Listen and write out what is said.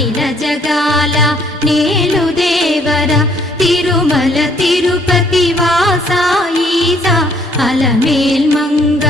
అఖిల జగాల నేలు దేవర తిరుమల తిరుపతి వాసా ఈసా అలమేల్ మంగ